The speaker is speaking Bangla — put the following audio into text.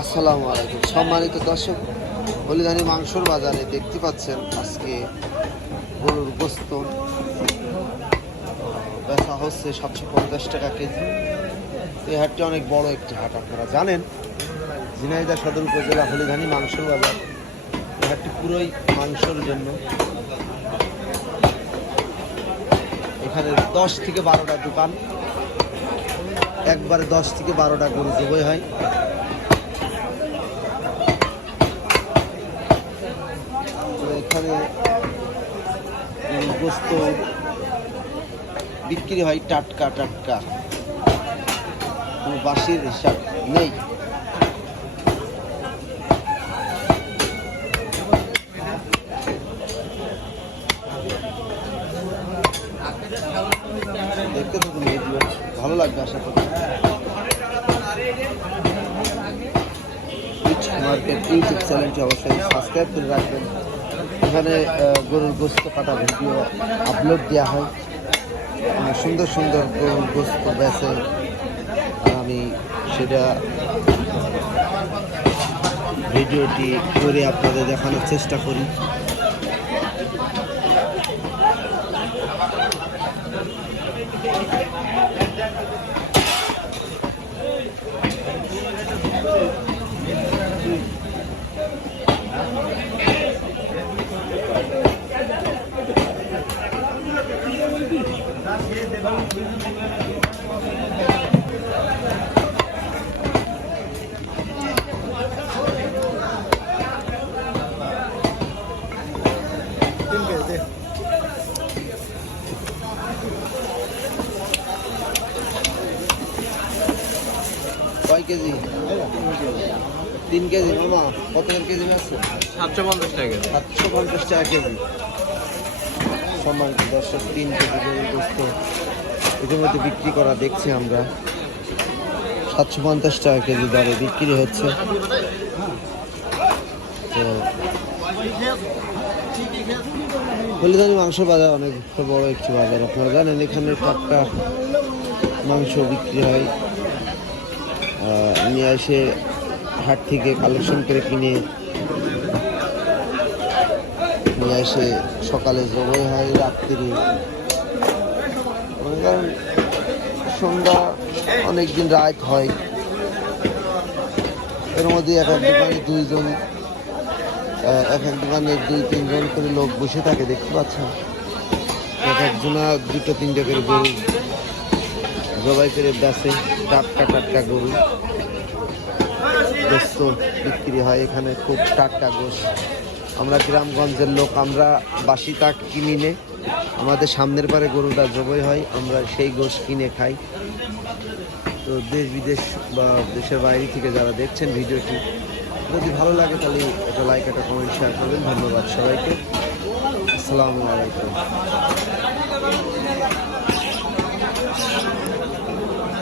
আসসালামু আলাইকুম সম্মানিত দর্শক, হলিধানি মাংসর বাজারে দেখতে পাচ্ছেন আজকে গরুর গোস্ত বেচা হচ্ছে 750 টাকা কেজি। এই হাটটি অনেক বড় একটি হাট, আপনারা জানেন। ঝিনাইদহ সদর উপজেলা হলিধানি মাংসর বাজার। এই হাটটি পুরোই মাংসের জন্য। এখানে 10 থেকে 12টা দোকান, একবারে 10 থেকে 12টা গরু জবাই হয়। এখানে গোস্ত বিক্রি হয় টাটকা টাটকা, কোনো বাসির হিসাব নেই। দেখতে থাকুন ভিডিও, ভালো লাগবে আশা করি। মার্কেট ইউটিউব চ্যানেলটি অবশ্যই সাবস্ক্রাইব করে রাখবেন। এখানে গরুর গোস্ত কাটা ভিডিও আপলোড দেওয়া হয়, সুন্দর সুন্দর গরুর গোস্ত বেছে আমি সেটা ভিডিওটি করে আপনাদের দেখানোর চেষ্টা করি। কয় কেজি? 3 কেজি। মামা কত কেজি আছে? 750 টাকা। 750 টাকা কেজি। সম্মানিত দর্শক, 3 কেজি গরুর গোস্ত ইতিমধ্যে বিক্রি করা দেখছি আমরা। 750 টাকা কেজি দরে বিক্রি হচ্ছে। তো হলিধানি মাংস বাজার অনেক বড় একটি বাজার, আপনারা জানেন। এখানে টাটকা মাংস বিক্রি হয়, নিয়ে এসে হাট থেকে কালেকশন করে কিনে নিয়ে এসে সকালে জবাই হয়, রাত্রি সন্ধ্যা অনেকদিন রাত হয়। এর মধ্যে এক এক দোকানে 2 জন, এক এক দোকানে 2-3 জন করে লোক বসে থাকে, দেখতে পাচ্ছেন। এক একজনা 2-3টা করে গরু জবাই করে বেচে, টাটকা টাটকা গরু গোস্ত বিক্রি হয় এখানে। খুব টাটকা গোশ। আমরা গ্রামগঞ্জের লোক, আমরা বাসিটা কিনি নে, আমাদের সামনের পারে গরুটা জবাই হয়, আমরা সেই গোশ কিনে খাই। তো দেশ বিদেশ বা দেশের বাইরে থেকে যারা দেখছেন ভিডিওটি, যদি ভালো লাগে তাহলে একটা লাইক, একটা কমেন্ট, শেয়ার করবেন। ধন্যবাদ সবাইকে। আসসালামু আলাইকুম।